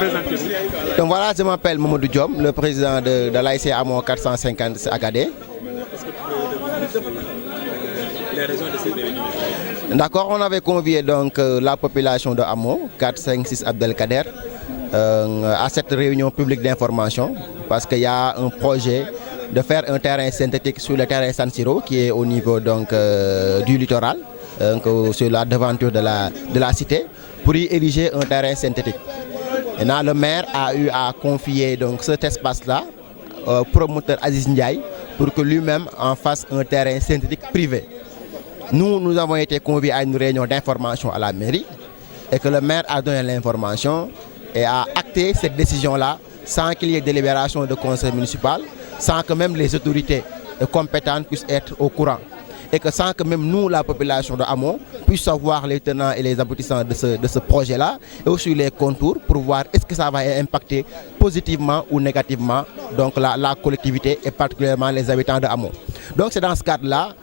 Donc voilà, je m'appelle Mamadou Diom, le président de l'ASC Amont 450 Agadé. Les raisons de cette réunion. D'accord, on avait convié donc la population de Amont 456 Abdelkader à cette réunion publique d'information parce qu'il y a un projet de faire un terrain synthétique sur le terrain San Siro qui est au niveau donc, du littoral, sur la devanture de la cité, pour y ériger un terrain synthétique. Et là, le maire a eu à confier donc, cet espace-là au promoteur Aziz Ndiaye pour que lui-même en fasse un terrain synthétique privé. Nous avons été conviés à une réunion d'information à la mairie et que le maire a donné l'information et a acté cette décision-là sans qu'il y ait délibération de conseil municipal, sans que même les autorités compétentes puissent être au courant. Et que sans que même nous, la population de Amont, puisse savoir les tenants et les aboutissants de ce projet-là, et aussi les contours pour voir est-ce que ça va impacter positivement ou négativement donc la collectivité et particulièrement les habitants de Amont. Donc c'est dans ce cadre-là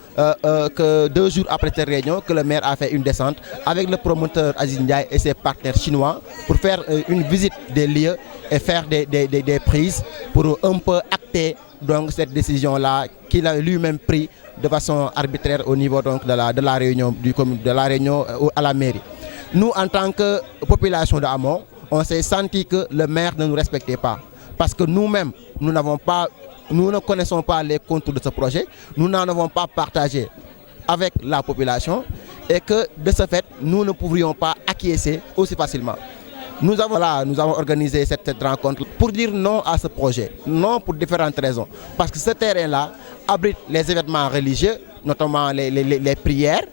que 2 jours après cette réunion, que le maire a fait une descente avec le promoteur Aziz Ndiaye et ses partenaires chinois pour faire une visite des lieux et faire des prises pour un peu acter donc cette décision-là qu'il a lui-même prise de façon arbitraire au niveau donc de la réunion à la mairie. Nous, en tant que population de Amont, on s'est senti que le maire ne nous respectait pas. Parce que nous-mêmes, nous ne connaissons pas les contours de ce projet, nous n'en avons pas partagé avec la population et que de ce fait, nous ne pourrions pas acquiescer aussi facilement. Nous avons organisé cette rencontre pour dire non à ce projet, non pour différentes raisons. Parce que ce terrain-là abrite les événements religieux, notamment les prières,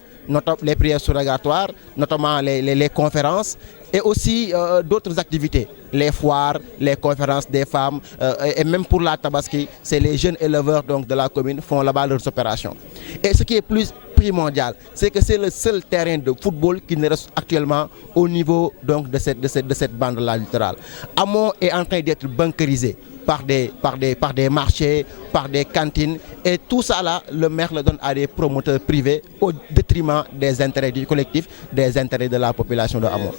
les prières surrogatoires, notamment les conférences et aussi d'autres activités, les foires, les conférences des femmes et même pour la Tabaski, c'est les jeunes éleveurs donc, de la commune qui font là-bas leurs opérations. Et ce qui est plus primordial, c'est que c'est le seul terrain de football qui ne reste actuellement au niveau donc, de cette bande-là littorale. Amont est en train d'être bunkerisé par des marchés, par des cantines et tout ça là, le maire le donne à des promoteurs privés au détriment des intérêts du collectif, des intérêts de la population de Amont.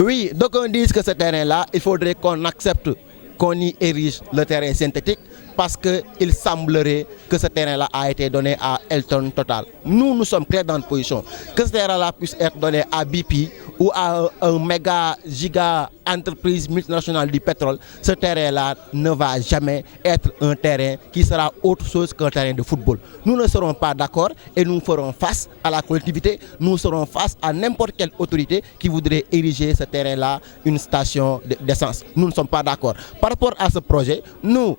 Oui, donc on dit que ce terrain-là, il faudrait qu'on accepte qu'on y érige le terrain synthétique parce qu'il semblerait que ce terrain-là a été donné à Elton Total. Nous sommes très dans une position que ce terrain-là puisse être donné à BP ou à un méga giga entreprise multinationale du pétrole. Ce terrain-là ne va jamais être un terrain qui sera autre chose qu'un terrain de football. Nous ne serons pas d'accord et nous ferons face à la collectivité, nous serons face à n'importe quelle autorité qui voudrait ériger ce terrain-là une station d'essence. Nous ne sommes pas d'accord. Par rapport à ce projet, nous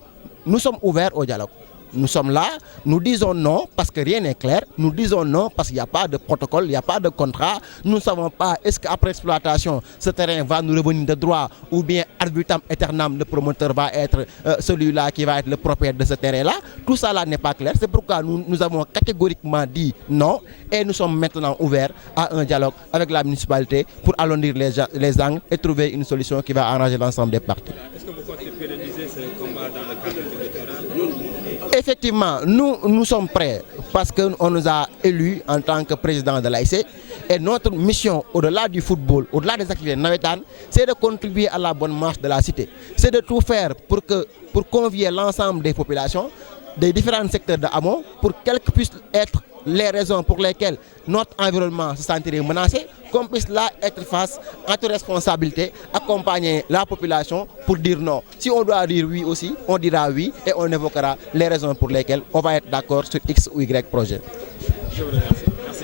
sommes ouverts au dialogue. Nous sommes là, nous disons non parce que rien n'est clair, nous disons non parce qu'il n'y a pas de protocole, il n'y a pas de contrat. Nous ne savons pas est-ce qu'après exploitation, ce terrain va nous revenir de droit ou bien ad vitam aeternam, le promoteur va être celui-là qui va être le propriétaire de ce terrain-là. Tout ça là n'est pas clair, c'est pourquoi nous avons catégoriquement dit non et nous sommes maintenant ouverts à un dialogue avec la municipalité pour allonger les angles et trouver une solution qui va arranger l'ensemble des parties. Est-ce que vous comptez pérenniser ce combat dans le cadre du littoral? Effectivement, nous sommes prêts parce qu'on nous a élus en tant que président de l'ASC et notre mission au-delà du football, au-delà des activités navétanes, c'est de contribuer à la bonne marche de la cité. C'est de tout faire pour convier l'ensemble des populations des différents secteurs de Amont pour quelles que puissent être les raisons pour lesquelles notre environnement se sentirait menacé, qu'on puisse là être face à toute responsabilité, accompagner la population pour dire non. Si on doit dire oui aussi, on dira oui et on évoquera les raisons pour lesquelles on va être d'accord sur X ou Y projet. Je vous remercie.